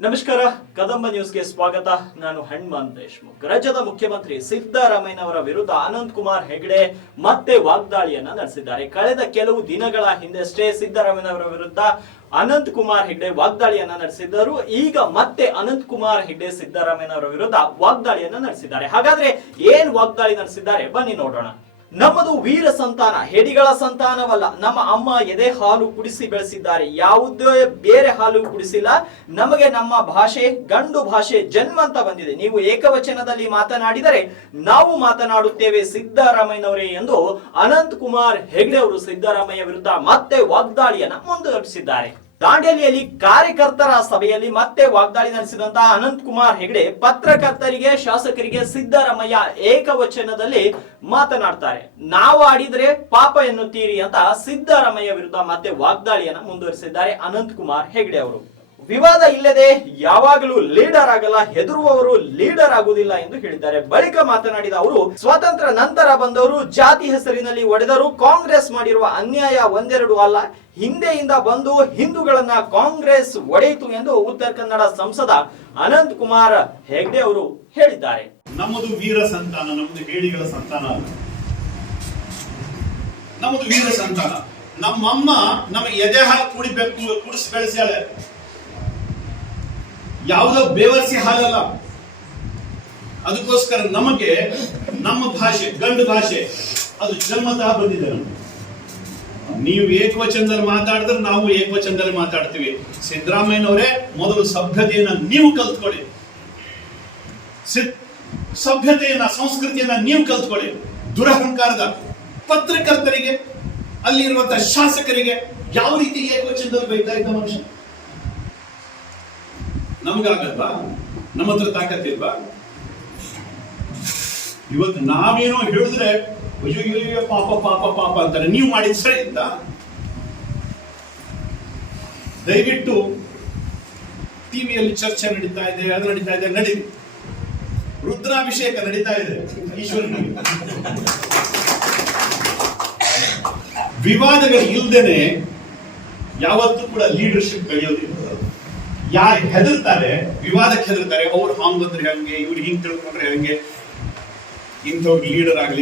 ನಮಸ್ಕಾರ, ಕದಂಬ ನ್ಯೂಸ್ಗೆ ಸ್ವಾಗತ. ನಾನು ಹನುಮಂತ್ ದೇಶಮುಖ್. ರಾಜ್ಯದ ಮುಖ್ಯಮಂತ್ರಿ ಸಿದ್ದರಾಮಯ್ಯನವರ ವಿರುದ್ಧ ಅನಂತ್ ಕುಮಾರ್ ಹೆಗಡೆ ಮತ್ತೆ ವಾಗ್ದಾಳಿಯನ್ನ ನಡೆಸಿದ್ದಾರೆ. ಕಳೆದ ಕೆಲವು ದಿನಗಳ ಹಿಂದಷ್ಟೇ ಸಿದ್ದರಾಮಯ್ಯನವರ ವಿರುದ್ಧ ಅನಂತ್ ಕುಮಾರ್ ಹೆಗಡೆ ವಾಗ್ದಾಳಿಯನ್ನ ನಡೆಸಿದ್ದರು. ಈಗ ಮತ್ತೆ ಅನಂತ್ ಕುಮಾರ್ ಹೆಗಡೆ ಸಿದ್ದರಾಮಯ್ಯನವರ ವಿರುದ್ಧ ವಾಗ್ದಾಳಿಯನ್ನ ನಡೆಸಿದ್ದಾರೆ. ಹಾಗಾದ್ರೆ ಏನ್ ವಾಗ್ದಾಳಿ ನಡೆಸಿದ್ದಾರೆ ಬನ್ನಿ ನೋಡೋಣ. ನಮ್ಮದು ವೀರ ಸಂತಾನ, ಹೆಡಿಗಳ ಸಂತಾನವಲ್ಲ. ನಮ್ಮ ಅಮ್ಮ ಎದೆ ಹಾಲು ಕುಡಿಸಿ ಬೆಳೆಸಿದ್ದಾರೆ, ಯಾವುದೇ ಬೇರೆ ಹಾಲು ಕುಡಿಸಿಲ್ಲ. ನಮಗೆ ನಮ್ಮ ಭಾಷೆ ಗಂಡು ಭಾಷೆ ಜನ್ಮಂತ ಬಂದಿದೆ. ನೀವು ಏಕವಚನದಲ್ಲಿ ಮಾತನಾಡಿದರೆ ನಾವು ಮಾತನಾಡುತ್ತೇವೆ ಸಿದ್ದರಾಮಯ್ಯನವರೇ ಎಂದು ಅನಂತ್ ಕುಮಾರ್ ಹೆಗಡೆ ಅವರು ಸಿದ್ದರಾಮಯ್ಯ ವಿರುದ್ಧ ಮತ್ತೆ ವಾಗ್ದಾಳಿಯನ್ನ ಮುಂದುವರಿಸಿದ್ದಾರೆ. ದಾಂಡೇಲಿಯಲ್ಲಿ ಕಾರ್ಯಕರ್ತರ ಸಭೆಯಲ್ಲಿ ಮತ್ತೆ ವಾಗ್ದಾಳಿ ನಡೆಸಿದಂತಹ ಅನಂತ್ ಕುಮಾರ್ ಹೆಗಡೆ ಪತ್ರಕರ್ತರಿಗೆ, ಶಾಸಕರಿಗೆ ಸಿದ್ದರಾಮಯ್ಯ ಏಕವಚನದಲ್ಲಿ ಮಾತನಾಡ್ತಾರೆ. ನಾವು ಆಡಿದ್ರೆ ಪಾಪ ಎನ್ನುತ್ತೀರಿ ಅಂತ ಸಿದ್ದರಾಮಯ್ಯ ವಿರುದ್ಧ ಮತ್ತೆ ವಾಗ್ದಾಳಿಯನ್ನ ಮುಂದುವರಿಸಿದ್ದಾರೆ ಅನಂತ್ ಕುಮಾರ್ ಹೆಗಡೆ ಅವರು. ವಿವಾದ ಇಲ್ಲದೆ ಯಾವಾಗಲೂ ಲೀಡರ್ ಆಗಲ್ಲ, ಹೆದರುವವರು ಲೀಡರ್ ಆಗುವುದಿಲ್ಲ ಎಂದು ಹೇಳಿದ್ದಾರೆ. ಬಳಿಕ ಮಾತನಾಡಿದ ಅವರು, ಸ್ವಾತಂತ್ರ್ಯ ನಂತರ ಬಂದವರು ಜಾತಿ ಹೆಸರಿನಲ್ಲಿ ಒಡೆದರು. ಕಾಂಗ್ರೆಸ್ ಮಾಡಿರುವ ಅನ್ಯಾಯ ಒಂದೆರಡು ಅಲ್ಲ, ಹಿಂದೆಯಿಂದ ಬಂದು ಹಿಂದೂಗಳನ್ನ ಕಾಂಗ್ರೆಸ್ ಒಡೆಯಿತು ಎಂದು ಉತ್ತರ ಕನ್ನಡ ಸಂಸದ ಅನಂತ್ ಕುಮಾರ್ ಹೆಗಡೆ ಅವರು ಹೇಳಿದ್ದಾರೆ. ನಮ್ಮದು ವೀರ ಸಂತಾನ, ನಮ್ಮದು ಹೇಡಿಗಳ ಸಂತಾನ ಅಲ್ಲ. ನಮ್ಮದು ವೀರ ಸಂತಾನ. ನಮ್ಮಮ್ಮ ನಮಗೆ ಎದೆ ಹಾಲು ಕುಡಿಸಿ ಬೆಳೆಸ್ಯಾಳೆ. ಯಾವುದೋ ಬೇವರ್ಸಿ ಹಾಲಲ್ಲ. ಅದಕ್ಕೋಸ್ಕರ ನಮಗೆ ನಮ್ಮ ಭಾಷೆ ಗಂಡು ಭಾಷೆ ಅದು ಜನ್ಮತಃ ಬಂದಿದೆ. ನೀವು ಏಕವಚನದಲ್ಲಿ ಮಾತಾಡಿದ್ರೆ ನಾವು ಏಕವಚನದಲ್ಲಿ ಮಾತಾಡ್ತೀವಿ. ಸಿದ್ದರಾಮಯ್ಯನವರೇ, ಮೊದಲು ಸಭ್ಯತೆಯನ್ನ ನೀವು ಕಲ್ತ್ಕೊಳ್ಳಿ. ಸಭ್ಯತೆಯನ್ನ, ಸಂಸ್ಕೃತಿಯನ್ನ ನೀವು ಕಲ್ತ್ಕೊಳ್ಳಿ. ದುರಹಂಕಾರದ ಪತ್ರಕರ್ತರಿಗೆ, ಅಲ್ಲಿರುವಂತಹ ಶಾಸಕರಿಗೆ ಯಾವ ರೀತಿ ಏಕವಚನದಲ್ಲಿ ಬೈತಾ ಇದ್ದ ಮನುಷ್ಯ. ನಮ್ಗಾಗಲ್ವಾ? ನಮ್ಮ ಹತ್ರ ತಾಕತ್ತಿಲ್ವಾ? ಇವತ್ತು ನಾವೇನೋ ಹೇಳಿದ್ರೆ ಅಯ್ಯೋ ಪಾಪ ಪಾಪ ಪಾಪ ಅಂತಾರೆ. ನೀವು ಮಾಡಿದ ಸರಿ ಅಂತ ದಯವಿಟ್ಟು ಟಿವಿಯಲ್ಲಿ ಚರ್ಚೆ ನಡೀತಾ ಇದೆ, ಅದು ನಡೀತಾ ಇದೆ, ನಡೀಲಿ. ರುದ್ರಾಭಿಷೇಕ ನಡೀತಾ ಇದೆ ಈಶ್ವರನಿಗೆ. ವಿವಾದಗಳು ಇಲ್ದೇನೆ ಯಾವತ್ತೂ ಕೂಡ ಲೀಡರ್ಶಿಪ್ ಬೆಳೆಯೋದಿಲ್ಲ. ಯಾರು ಹೆದರ್ತಾರೆ, ವಿವಾದಕ್ಕೆ ಹೆದರ್ತಾರೆ, ಅವ್ರು ಹಾಂಗ್ ಬಂದ್ರೆ ಹಂಗೆ, ಇವ್ರು ಹಿಂಗ್ ತಿಳ್ಕೊಂಡ್ರೆ ಹಂಗೆ, ಇಂಥವ್ರು ಲೀಡರ್ ಆಗ್ಲಿ